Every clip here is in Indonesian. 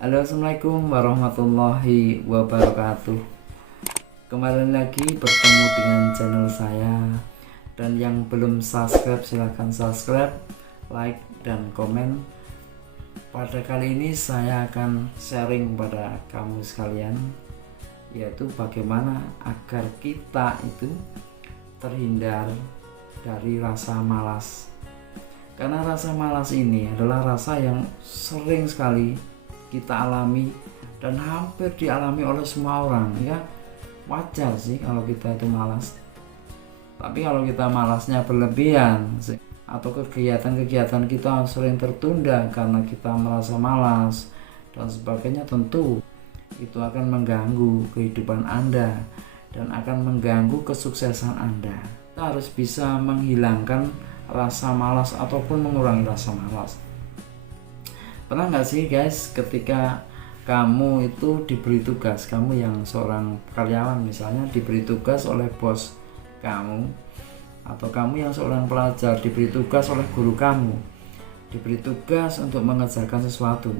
Halo, assalamualaikum warahmatullahi wabarakatuh. Kembali lagi bertemu dengan channel saya. Dan yang belum subscribe silahkan subscribe, like, dan komen. Pada kali ini saya akan sharing pada kamu sekalian, yaitu bagaimana agar kita itu terhindar dari rasa malas. Karena rasa malas ini adalah rasa yang sering sekali kita alami dan hampir dialami oleh semua orang. Ya, wajar sih kalau kita itu malas. Tapi kalau kita malasnya berlebihan atau kegiatan-kegiatan kita sering tertunda karena kita merasa malas dan sebagainya, tentu itu akan mengganggu kehidupan Anda dan akan mengganggu kesuksesan Anda. Kita harus bisa menghilangkan rasa malas ataupun mengurangi rasa malas. Pernah nggak sih guys, ketika kamu itu diberi tugas, kamu yang seorang karyawan misalnya diberi tugas oleh bos kamu, atau kamu yang seorang pelajar diberi tugas oleh guru kamu, diberi tugas untuk mengerjakan sesuatu,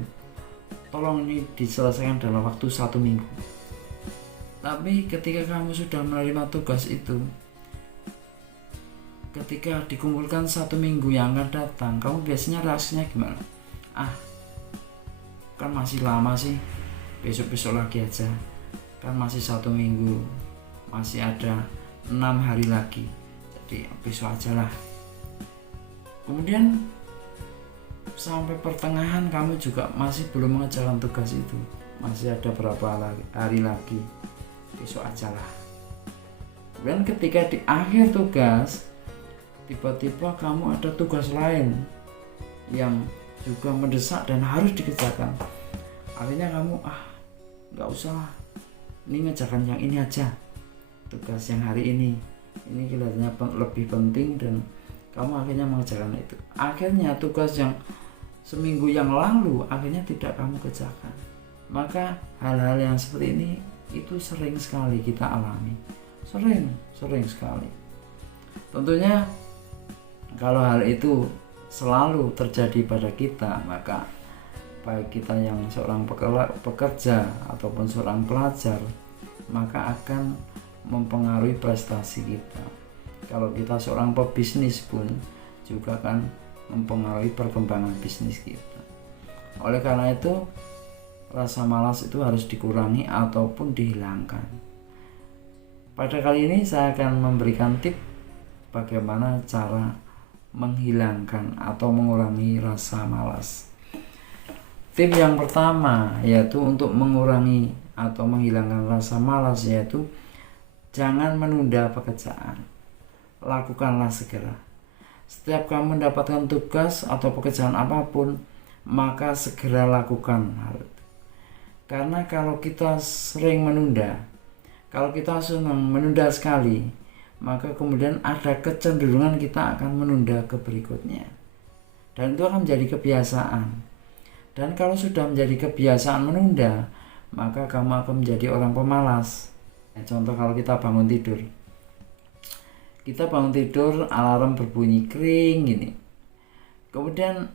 tolong ini diselesaikan dalam waktu 1 minggu. Tapi ketika kamu sudah menerima tugas itu, ketika dikumpulkan 1 minggu yang akan datang, kamu biasanya reaksinya gimana? Kan masih lama sih, besok-besok lagi aja, kan masih 1 minggu, masih ada 6 hari lagi, jadi besok aja lah. Kemudian sampai pertengahan kamu juga masih belum mengerjakan tugas itu, masih ada berapa hari lagi, besok aja lah. Kemudian ketika di akhir tugas, tiba-tiba kamu ada tugas lain yang juga mendesak dan harus dikerjakan. Akhirnya kamu nggak usah lah, ini ngerjakan yang ini aja, tugas yang hari ini kelihatannya lebih penting, dan kamu akhirnya mengerjakan itu. Akhirnya tugas yang seminggu yang lalu akhirnya tidak kamu kerjakan. Maka hal-hal yang seperti ini itu sering sekali kita alami, sering sekali. Tentunya kalau hal itu selalu terjadi pada kita, maka baik kita yang seorang pekerja ataupun seorang pelajar, maka akan mempengaruhi prestasi kita. Kalau kita seorang pebisnis pun juga akan mempengaruhi perkembangan bisnis kita. Oleh karena itu, rasa malas itu harus dikurangi ataupun dihilangkan. Pada kali ini saya akan memberikan tip bagaimana cara menghilangkan atau mengurangi rasa malas. Tip yang pertama yaitu untuk mengurangi atau menghilangkan rasa malas, yaitu jangan menunda pekerjaan. Lakukanlah segera. Setiap kamu mendapatkan tugas atau pekerjaan apapun, maka segera lakukan hal itu. Karena kalau kita sering menunda, kalau kita senang menunda sekali, maka kemudian ada kecenderungan kita akan menunda ke berikutnya, dan itu akan menjadi kebiasaan. Dan kalau sudah menjadi kebiasaan menunda, maka kamu akan menjadi orang pemalas. Contoh, kalau kita bangun tidur, alarm berbunyi kring gini, kemudian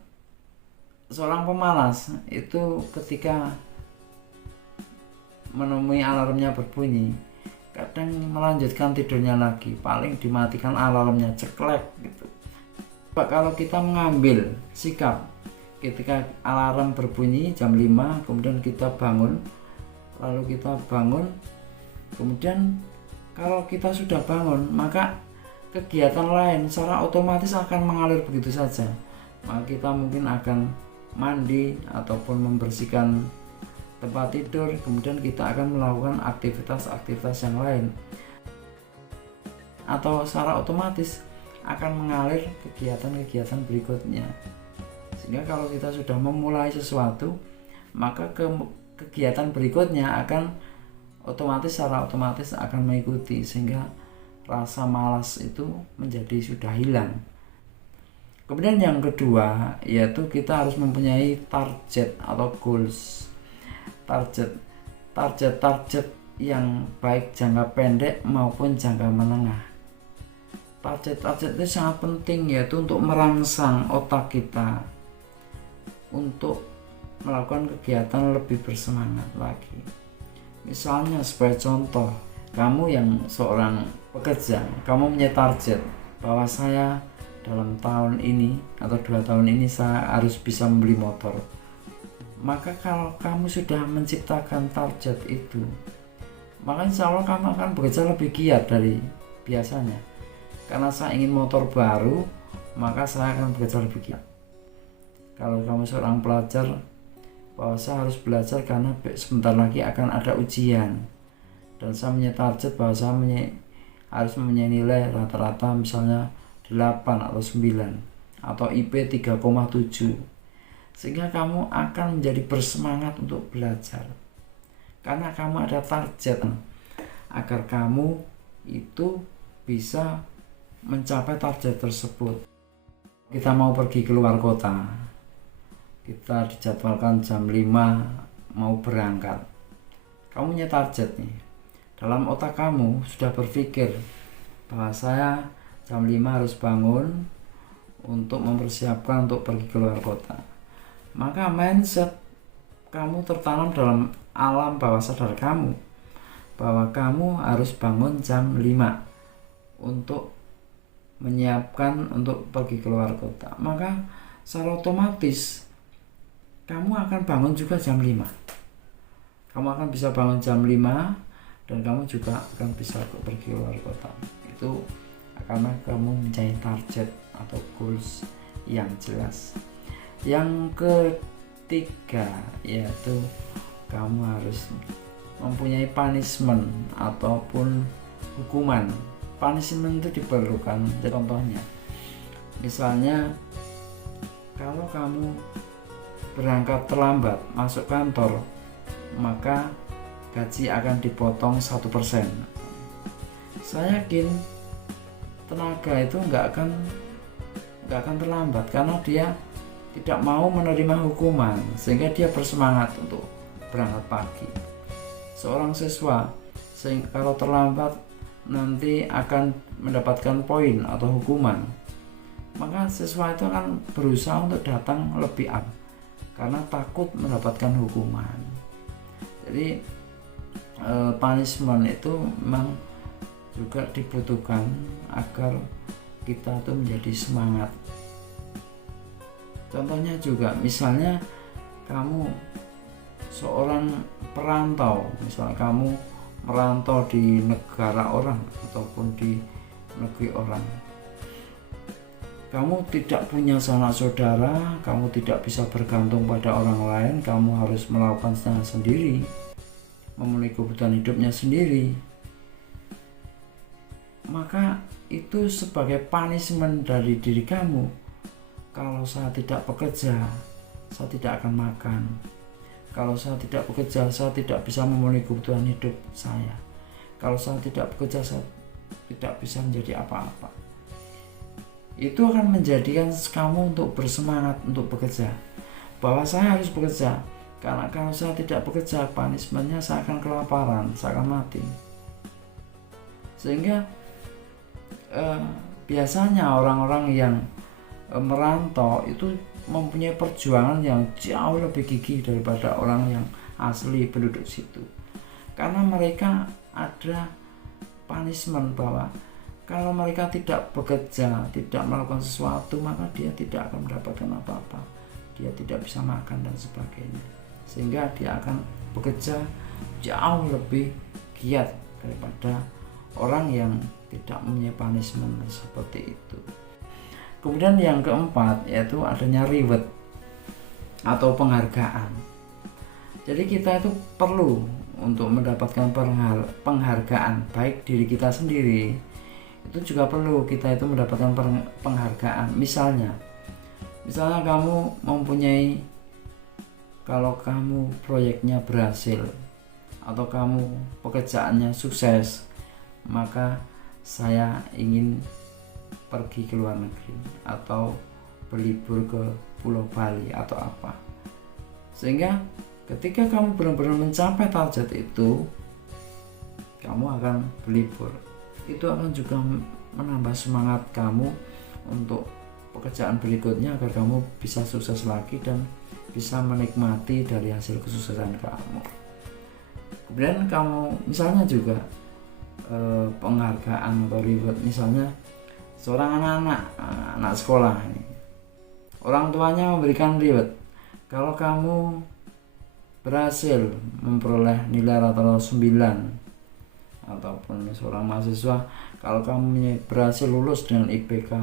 seorang pemalas itu ketika menemui alarmnya berbunyi, kadang melanjutkan tidurnya lagi, paling dimatikan alarmnya, ceklek gitu. Kalau kita mengambil sikap ketika alarm berbunyi jam 5, kemudian kita bangun, kemudian kalau kita sudah bangun, maka kegiatan lain secara otomatis akan mengalir begitu saja. Maka kita mungkin akan mandi ataupun membersihkan tempat tidur, kemudian kita akan melakukan aktivitas-aktivitas yang lain, atau secara otomatis akan mengalir kegiatan-kegiatan berikutnya. Sehingga kalau kita sudah memulai sesuatu, maka kegiatan berikutnya akan secara otomatis akan mengikuti, sehingga rasa malas itu menjadi sudah hilang. Kemudian yang kedua yaitu kita harus mempunyai target atau goals. Target yang baik jangka pendek maupun jangka menengah. Target itu sangat penting, yaitu untuk merangsang otak kita untuk melakukan kegiatan lebih bersemangat lagi. Misalnya sebagai contoh, kamu yang seorang pekerja, kamu punya target bahwa saya dalam tahun ini atau 2 tahun ini saya harus bisa membeli motor. Maka kalau kamu sudah menciptakan target itu, maka insya Allah kamu akan bekerja lebih giat dari biasanya. Karena saya ingin motor baru, maka saya akan bekerja lebih giat. Kalau kamu seorang pelajar, bahwa saya harus belajar karena sebentar lagi akan ada ujian, dan saya punya target bahwa saya harus mempunyai nilai rata-rata misalnya 8 atau 9 atau IP 3,7, sehingga kamu akan menjadi bersemangat untuk belajar karena kamu ada target agar kamu itu bisa mencapai target tersebut. Kita mau pergi keluar kota, kita dijadwalkan jam 5 mau berangkat, kamu punya target nih, dalam otak kamu sudah berpikir bahwa saya jam 5 harus bangun untuk mempersiapkan untuk pergi keluar kota. Maka mindset kamu tertanam dalam alam bawah sadar kamu bahwa kamu harus bangun jam 5 untuk menyiapkan untuk pergi keluar kota. Maka secara otomatis kamu akan bangun juga jam 5. Kamu akan bisa bangun jam 5 dan kamu juga akan bisa pergi keluar kota. Itu karena kamu mencari target atau goals yang jelas. Yang ketiga yaitu kamu harus mempunyai punishment ataupun hukuman. Punishment itu diperlukan. Contohnya, misalnya kalau kamu berangkat terlambat masuk kantor, maka gaji akan dipotong 1%. Saya yakin tenaga itu nggak akan terlambat karena dia tidak mau menerima hukuman, sehingga dia bersemangat untuk berangkat pagi. Seorang siswa kalau terlambat nanti akan mendapatkan poin atau hukuman, maka siswa itu akan berusaha untuk datang lebih awal karena takut mendapatkan hukuman. Jadi punishment itu memang juga dibutuhkan agar kita tuh menjadi semangat. Contohnya juga misalnya kamu seorang perantau, misalnya kamu merantau di negara orang ataupun di negeri orang, kamu tidak punya sanak saudara, kamu tidak bisa bergantung pada orang lain, kamu harus melakukannya sendiri, memenuhi kebutuhan hidupnya sendiri. Maka itu sebagai punishment dari diri kamu. Kalau saya tidak bekerja, saya tidak akan makan. Kalau saya tidak bekerja, saya tidak bisa memenuhi kebutuhan hidup saya. Kalau saya tidak bekerja, saya tidak bisa menjadi apa-apa. Itu akan menjadikan kamu untuk bersemangat untuk bekerja, bahwa saya harus bekerja, karena kalau saya tidak bekerja, punishmentnya saya akan kelaparan, saya akan mati. Sehingga biasanya orang-orang yang merantau itu mempunyai perjuangan yang jauh lebih gigih daripada orang yang asli penduduk situ, karena mereka ada punishment bahwa kalau mereka tidak bekerja, tidak melakukan sesuatu, maka dia tidak akan mendapatkan apa-apa, dia tidak bisa makan dan sebagainya, sehingga dia akan bekerja jauh lebih giat daripada orang yang tidak mempunyai punishment seperti itu. Kemudian yang keempat yaitu adanya reward atau penghargaan. Jadi kita itu perlu untuk mendapatkan penghargaan, baik diri kita sendiri, itu juga perlu kita itu mendapatkan penghargaan. Misalnya kamu mempunyai, kalau kamu proyeknya berhasil atau kamu pekerjaannya sukses, maka saya ingin pergi ke luar negeri atau berlibur ke Pulau Bali atau apa. Sehingga ketika kamu benar-benar mencapai target itu, kamu akan berlibur. Itu akan juga menambah semangat kamu untuk pekerjaan berikutnya agar kamu bisa sukses lagi dan bisa menikmati dari hasil kesuksesan kamu. Kemudian kamu misalnya juga penghargaan atau reward, misalnya seorang anak sekolah ini, orang tuanya memberikan reward kalau kamu berhasil memperoleh nilai rata-rata 9, ataupun seorang mahasiswa kalau kamu berhasil lulus dengan IPK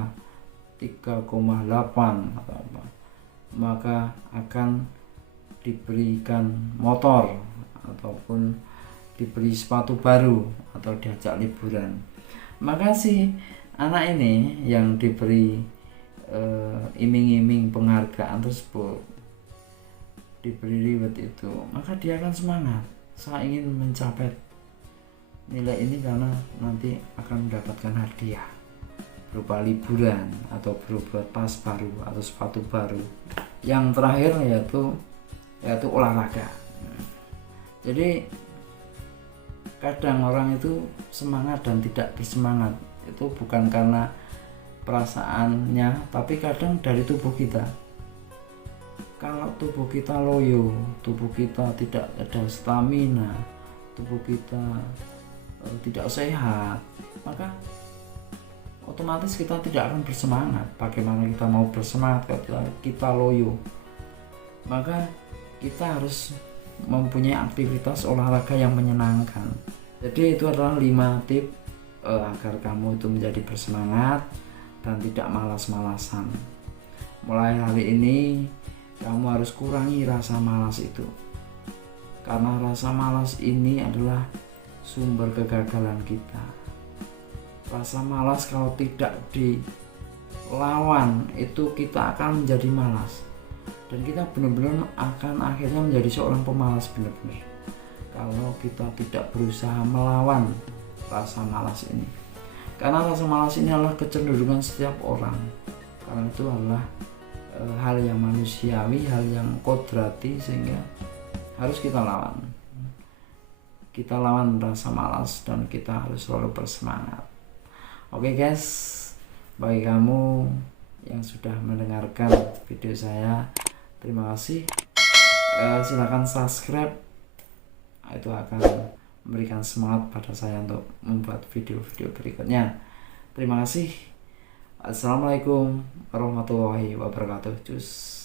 3,8 atau apa, maka akan diberikan motor ataupun diberi sepatu baru atau diajak liburan. Maka si anak ini yang diberi iming-iming penghargaan tersebut, diberi reward itu, maka dia akan semangat, saya ingin mencapai nilai ini karena nanti akan mendapatkan hadiah berupa liburan atau berupa tas baru atau sepatu baru. Yang terakhir yaitu olahraga. Jadi kadang orang itu semangat dan tidak bersemangat itu bukan karena perasaannya, tapi kadang dari tubuh kita. Kalau tubuh kita loyo, tubuh kita tidak ada stamina, tubuh kita tidak sehat, maka otomatis kita tidak akan bersemangat. Bagaimana kita mau bersemangat kalau kita loyo? Maka kita harus mempunyai aktivitas olahraga yang menyenangkan. Jadi itu adalah 5 tips agar kamu itu menjadi bersemangat dan tidak malas-malasan. Mulai hari ini kamu harus kurangi rasa malas itu, karena rasa malas ini adalah sumber kegagalan kita. Rasa malas kalau tidak dilawan itu kita akan menjadi malas, dan kita benar-benar akan akhirnya menjadi seorang pemalas benar-benar kalau kita tidak berusaha melawan rasa malas ini. Karena rasa malas ini adalah kecenderungan setiap orang, karena itu adalah hal yang manusiawi, hal yang kodrati, sehingga harus kita lawan. Kita lawan rasa malas dan kita harus selalu bersemangat. Oke guys, bagi kamu yang sudah mendengarkan video saya, terima kasih. Silakan subscribe, itu akan memberikan semangat pada saya untuk membuat video-video berikutnya. Terima kasih. Assalamualaikum warahmatullahi wabarakatuh. Cus.